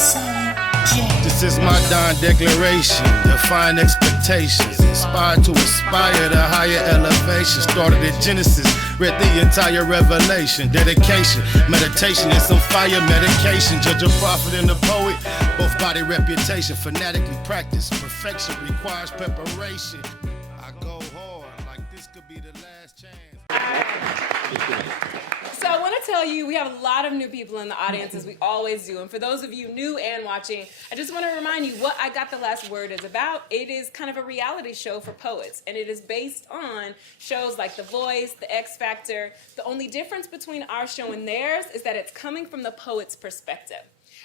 This is my dawn declaration, define expectations, inspired to aspire to higher elevation. Started at Genesis, read the entire revelation, dedication, meditation, and some fire medication. Judge a prophet and a poet, both body reputation, fanatically practice. Perfection requires preparation. I go hard, like this could be the last chance. So I want to tell you, we have a lot of new people in the audience, as we always do. And for those of you new and watching, I just want to remind you what I Got the Last Word is about. It is kind of a reality show for poets, and it is based on shows like The Voice, The X Factor. The only difference between our show and theirs is that it's coming from the poet's perspective.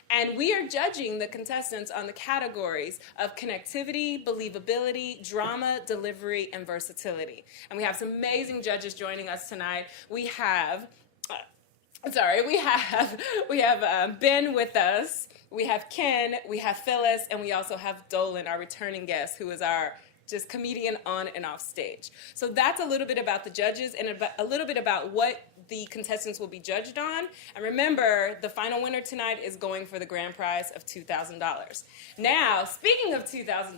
And we are judging the contestants on the categories of connectivity, believability, drama, delivery, and versatility. And we have some amazing judges joining us tonight. We have Ben with us, we have Ken, we have Phyllis, and we also have Dolan, our returning guest, who is our just comedian on and off stage. So that's a little bit about the judges and a little bit about what the contestants will be judged on. And remember, the final winner tonight is going for the grand prize of $2,000. Now, speaking of $2,000,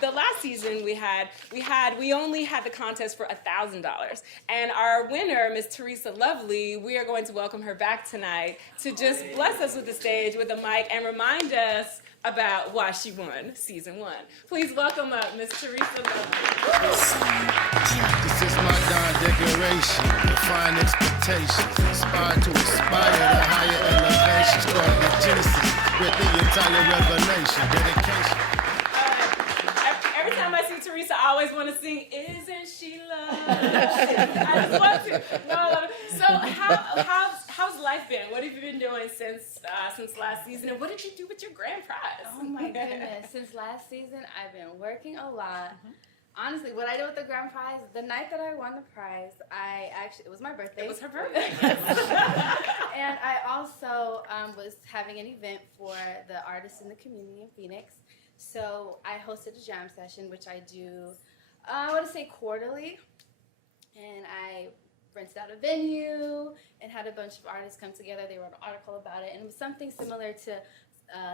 the last season we only had the contest for $1,000. And our winner, Miss Theresa Lovely, we are going to welcome her back tonight to just bless us with the stage with a mic and remind us about why she won season 1. Please welcome up Miss Theresa Lovely. This is my dawn declaration, define expectations, inspired to aspire to higher elevation. Started at Genesis, read the entire revelation, dedication. Every time I see Theresa, I always want to sing, "Isn't she lovely?" I just want to. No, so how's life been? What have you been doing since last season? And what did you do with your grand prize? Oh my goodness! Since last season, I've been working a lot. Honestly, what I did with the grand prize, the night that I won the prize, it was my birthday. It was her birthday. And I also was having an event for the artists in the community in Phoenix. So I hosted a jam session, which I do, I want to say quarterly. And I rented out a venue and had a bunch of artists come together. They wrote an article about it. And it was something similar to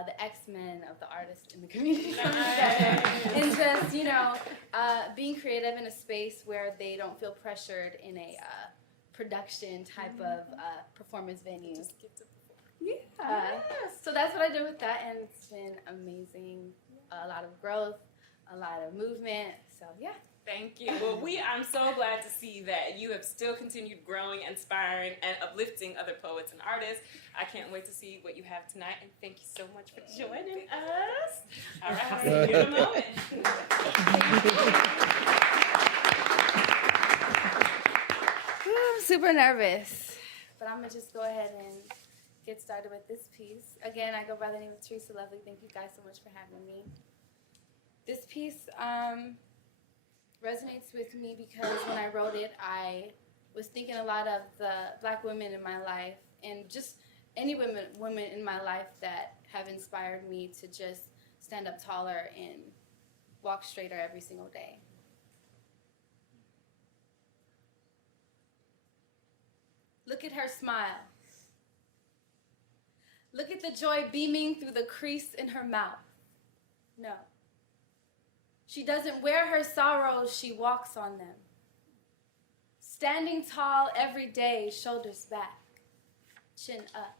the X-Men of the artists in the community coming together. And just, being creative in a space where they don't feel pressured in a production type of performance venue. Just get to perform. Yeah. Yes. So that's what I did with that, and it's been amazing. A lot of growth, a lot of movement. So yeah. Thank you. Well, I'm so glad to see that you have still continued growing, inspiring, and uplifting other poets and artists. I can't wait to see what you have tonight, and thank you so much for joining us. All right, I'll see you in a moment. I'm super nervous, but I'm going to just go ahead and get started with this piece. Again, I go by the name of Theresa Lovely. Thank you guys so much for having me. This piece resonates with me because when I wrote it, I was thinking a lot of the Black women in my life and just any women in my life that have inspired me to just stand up taller and walk straighter every single day. Look at her smile. Look at the joy beaming through the crease in her mouth. No. She doesn't wear her sorrows, she walks on them. Standing tall every day, shoulders back, chin up,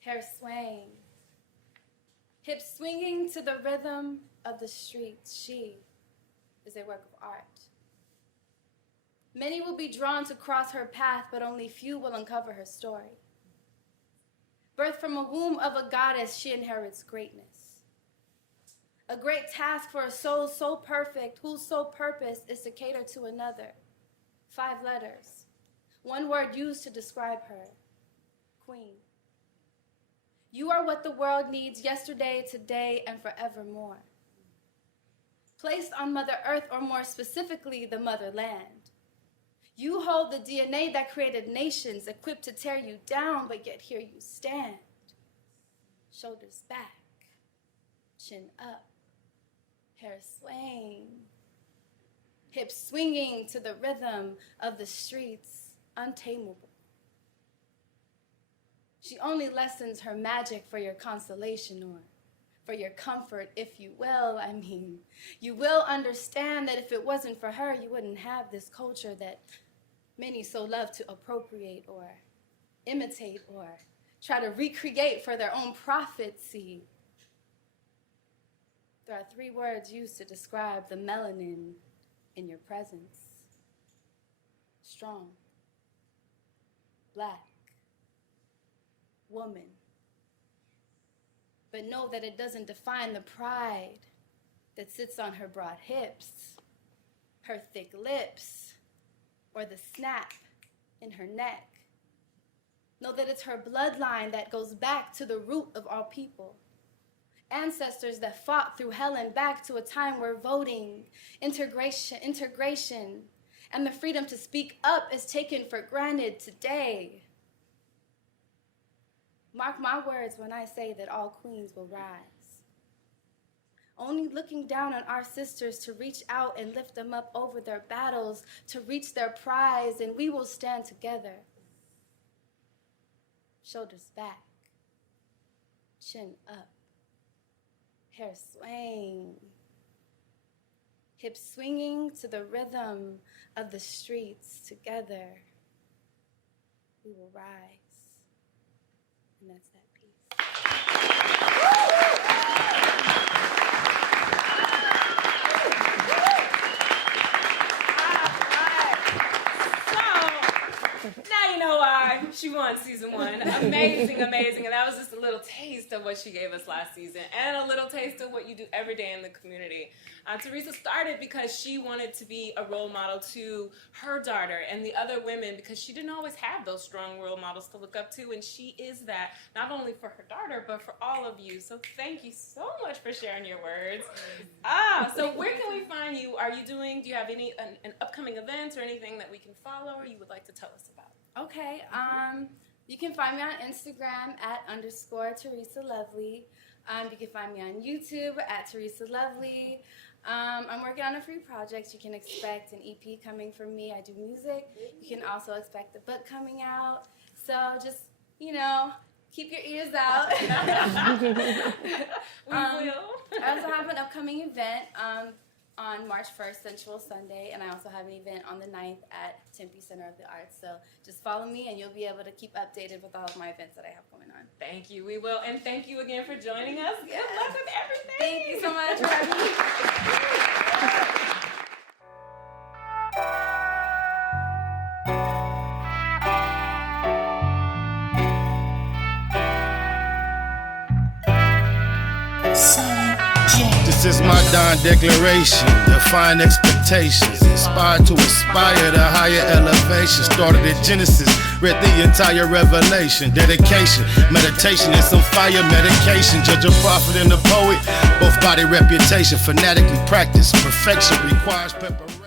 hair swaying, hips swinging to the rhythm of the streets. She is a work of art. Many will be drawn to cross her path, but only few will uncover her story. Birthed from a womb of a goddess, she inherits greatness. A great task for a soul so perfect, whose sole purpose is to cater to another. 5 letters, one word used to describe her, queen. You are what the world needs yesterday, today, and forevermore. Placed on Mother Earth, or more specifically, the motherland. You hold the DNA that created nations, equipped to tear you down, but yet here you stand. Shoulders back, chin up, hair swaying, hips swinging to the rhythm of the streets, untamable. She only lessens her magic for your consolation or for your comfort, if you will. I mean, you will understand that if it wasn't for her, you wouldn't have this culture that many so love to appropriate or imitate or try to recreate for their own profit. See, there are 3 words used to describe the melanin in your presence: strong, black, woman. But know that it doesn't define the pride that sits on her broad hips, her thick lips, or the snap in her neck. Know that it's her bloodline that goes back to the root of all people. Ancestors that fought through hell and back to a time where voting, integration, and the freedom to speak up is taken for granted today. Mark my words when I say that all queens will rise. Only looking down on our sisters to reach out and lift them up over their battles, to reach their prize, and we will stand together. Shoulders back, chin up, hair swaying, hips swinging to the rhythm of the streets. Together, we will rise. And that's that piece. Now you know why she won season 1. Amazing, amazing. And that was just a little taste of what she gave us last season and a little taste of what you do every day in the community. Theresa started because she wanted to be a role model to her daughter and the other women, because she didn't always have those strong role models to look up to, and she is that not only for her daughter but for all of you. So thank you so much for sharing your words. So where can we find you? Do you have any an upcoming events or anything that we can follow or you would like to tell us about? Okay, you can find me on Instagram at _TheresaLovely. You can find me on YouTube at Theresa Lovely. I'm working on a few projects. You can expect an EP coming from me. I do music. You can also expect a book coming out. So just, keep your ears out. We will. I also have an upcoming event on March 1st, Sensual Sunday, and I also have an event on the 9th at Tempe Center of the Arts. So just follow me and you'll be able to keep updated with all of my events that I have going on. Thank you. We will. And thank you again for joining us. Good luck with everything. Thank you so much for having me. This is my Dawn declaration, define expectations, inspired to aspire to higher elevation. Started at Genesis, read the entire Revelation. Dedication, meditation, and some fire medication. Judge a prophet and a poet, both body reputation. Fanatically practice, perfection requires preparation.